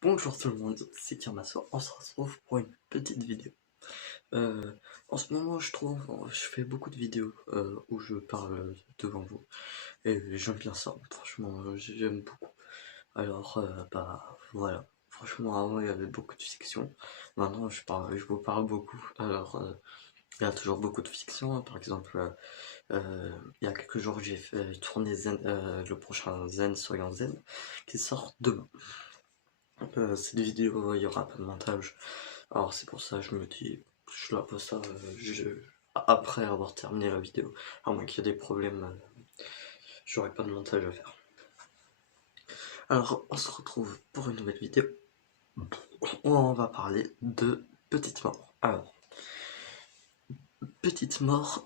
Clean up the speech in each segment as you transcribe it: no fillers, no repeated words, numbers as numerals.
Bonjour tout le monde, c'est Kirmaso, on se retrouve pour une petite vidéo. En ce moment, je fais beaucoup de vidéos où je parle devant vous, et j'aime bien ça, franchement, j'aime beaucoup. Alors, voilà, franchement, avant il y avait beaucoup de fiction, maintenant je vous parle beaucoup. Alors, il y a toujours beaucoup de fiction, hein. Par exemple, il y a quelques jours, j'ai fait tourner le prochain Zen Soyons Zen, qui sort demain. Cette vidéo, il y aura pas de montage. Alors c'est pour ça que je me dis, je la poste ça après avoir terminé la vidéo. À moins qu'il y ait des problèmes, j'aurai pas de montage à faire. Alors on se retrouve pour une nouvelle vidéo. On va parler de Petite Mort. Alors, Petite Mort,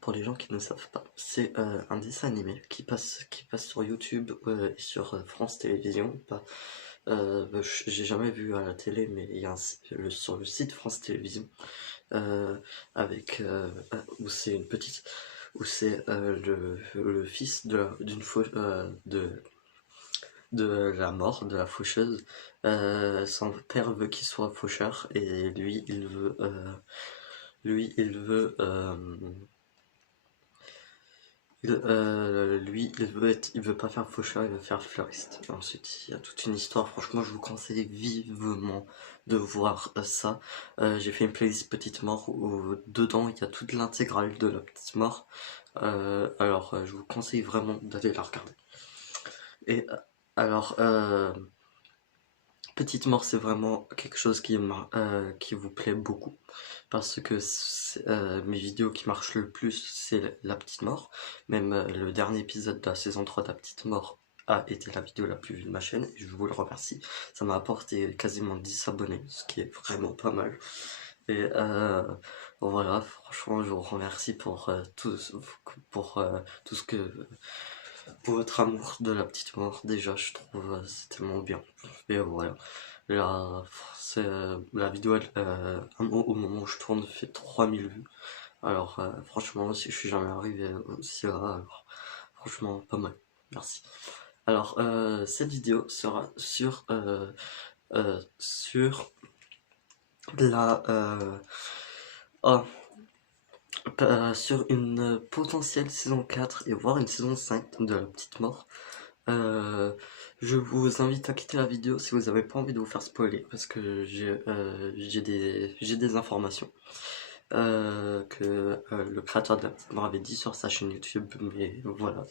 pour les gens qui ne savent pas, c'est un dessin animé qui passe sur YouTube et sur France Télévisions. J'ai jamais vu à la télé, mais il y a sur le site France Télévisions, avec où c'est une petite, où c'est le fils de la mort, de la faucheuse. Son père veut qu'il soit faucheur et il veut pas faire faucheur, il veut faire fleuriste. Ensuite, il y a toute une histoire. Franchement, je vous conseille vivement de voir ça. J'ai fait une playlist Petite Mort où dedans il y a toute l'intégrale de la Petite Mort. Je vous conseille vraiment d'aller la regarder. Et alors, Petite Mort, c'est vraiment quelque chose qui vous plaît beaucoup. Parce que mes vidéos qui marchent le plus, c'est la Petite Mort. Même le dernier épisode de la saison 3 de la Petite Mort a été la vidéo la plus vue de ma chaîne. Et je vous le remercie. Ça m'a apporté quasiment 10 abonnés, ce qui est vraiment pas mal. Et voilà, franchement, je vous remercie pour tout ce que pour votre amour de la Petite Mort. Déjà, je trouve c'est tellement bien. Et voilà. Là, la vidéo, au moment où je tourne, fait 3000 vues. Alors, franchement, si je suis jamais arrivé aussi là, alors, franchement, pas mal. Merci. Alors, cette vidéo sera sur la, oh, sur une potentielle saison 4 et voire une saison 5 de la Petite Mort. Euh, je vous invite à quitter la vidéo si vous n'avez pas envie de vous faire spoiler, parce que j'ai des informations que le créateur de la Petite Mort avait dit sur sa chaîne YouTube, mais voilà.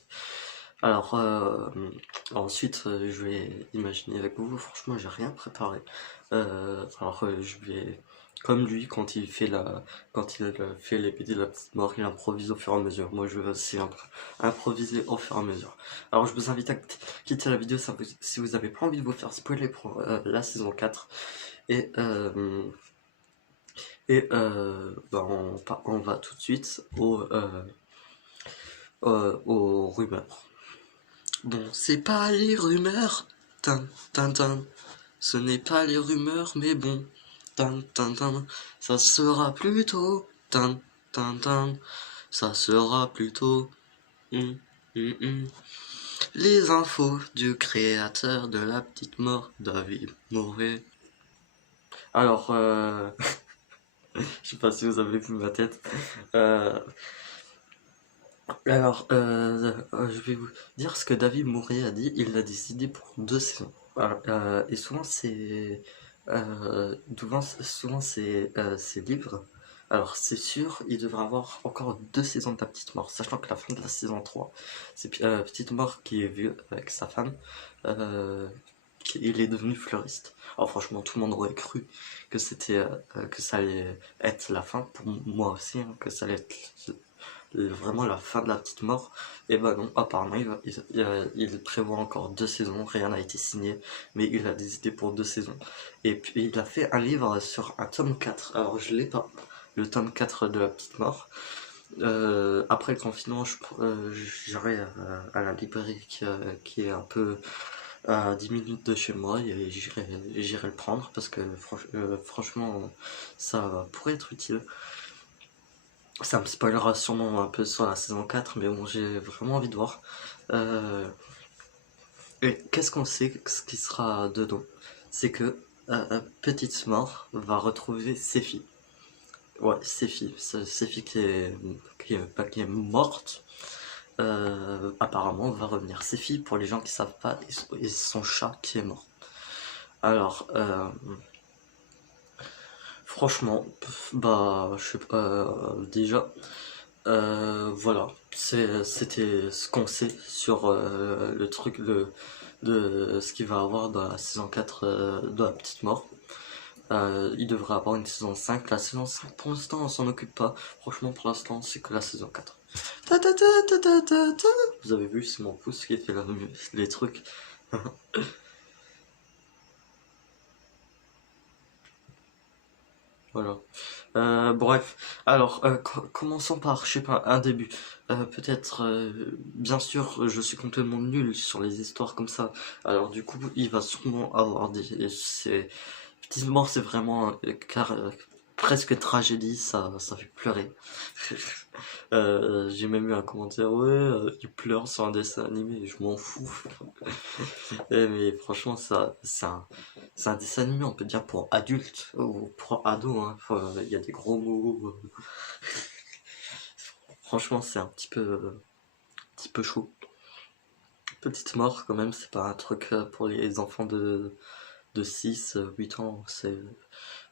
Alors ensuite, je vais imaginer avec vous. Franchement, j'ai rien préparé. Je vais, comme lui, quand il fait les BD de la Petite Mort, il improvise au fur et à mesure. Moi, je vais aussi improviser au fur et à mesure. Alors, je vous invite à quitter la vidéo si vous avez pas envie de vous faire spoiler pour la saison 4. Et on va tout de suite aux rumeurs. Bon, c'est pas les rumeurs, tin, tin, tin. Ce n'est pas les rumeurs, mais bon, tin, tin, tin. Ça sera plutôt, tin, tin, tin. Ça sera plutôt, hum, hum. Les infos du créateur de la Petite Mort, David Mourvet. Alors, je sais pas si vous avez vu ma tête. Euh, je vais vous dire ce que David Mourier a dit. Il a décidé pour 2 saisons. Et souvent ses livres. Alors c'est sûr, il devrait avoir encore 2 saisons de la Petite Mort, sachant que la fin de la saison 3, c'est Petite Mort qui est vieux avec sa femme. Euh, il est devenu fleuriste. Alors franchement, tout le monde aurait cru que ça allait être la fin, pour moi aussi, hein, que ça allait être vraiment la fin de la Petite Mort. Et bah non, apparemment il prévoit encore 2 saisons, rien n'a été signé, mais il a des idées pour 2 saisons. Et puis il a fait un livre sur un tome 4, alors je l'ai pas, le tome 4 de la Petite Mort. Après le confinement, j'irai à la librairie qui est un peu à 10 minutes de chez moi, et j'irai le prendre parce que franchement ça pourrait être utile. Ça me spoilera sûrement un peu sur la saison 4, mais bon, j'ai vraiment envie de voir. Euh, Et qu'est-ce qu'on sait, ce qui sera dedans? C'est que Petite Mort va retrouver Séphie. Ouais, Séphie. Séphie qui est morte. Apparemment va revenir. Séphie, pour les gens qui savent pas, et son chat qui est mort. Alors, franchement, bah, je sais pas, déjà, voilà, c'était ce qu'on sait sur le truc de ce qu'il va avoir dans la saison 4 de la petite mort. Il devrait avoir une saison 5. La saison 5, pour l'instant, on s'en occupe pas. Franchement, pour l'instant, c'est que la saison 4. Ta ta ta ta ta ta ta. Vous avez vu, c'est mon pouce qui fait les trucs. Voilà. Bref, alors commençons par, je sais pas, un début. Peut-être, bien sûr, je suis complètement nul sur les histoires comme ça. Alors du coup, il va sûrement avoir des. Petite mort, c'est vraiment presque tragédie, ça fait pleurer. J'ai même eu un commentaire, ouais, il pleure sur un dessin animé, je m'en fous. Mais franchement, c'est un dessin animé, on peut dire pour adultes ou pour ados, hein. Il y a des gros mots. Franchement, c'est un petit peu chaud. Petite mort, quand même, c'est pas un truc pour les enfants de 6 8 ans, c'est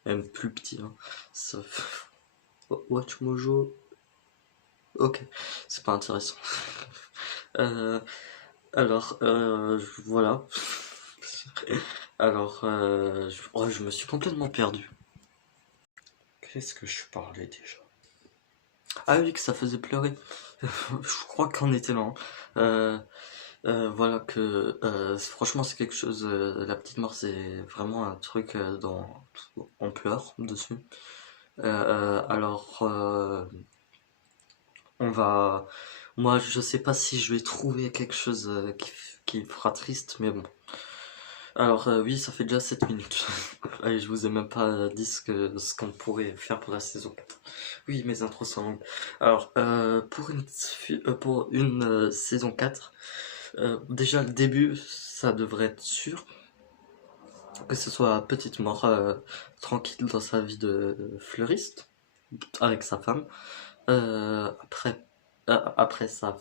même plus petit, hein. Ça- Watch Mojo, ok, c'est pas intéressant. Euh, alors, voilà. Alors, oh, je me suis complètement perdu. Qu'est-ce que je parlais déjà? Ah oui, que ça faisait pleurer. Je crois qu'on était là, hein. Euh, voilà que franchement c'est quelque chose. La petite mort c'est vraiment un truc dont on pleure dessus. Alors on va. Moi je sais pas si je vais trouver quelque chose qui me fera triste, mais bon. Alors oui, ça fait déjà 7 minutes. Allez, je vous ai même pas dit ce qu'on pourrait faire pour la saison 4. Oui, mes intros sont longues. Alors, pour une saison 4, déjà le début, ça devrait être sûr. Que ce soit Petite Mort tranquille dans sa vie de fleuriste, avec sa femme. Après ça,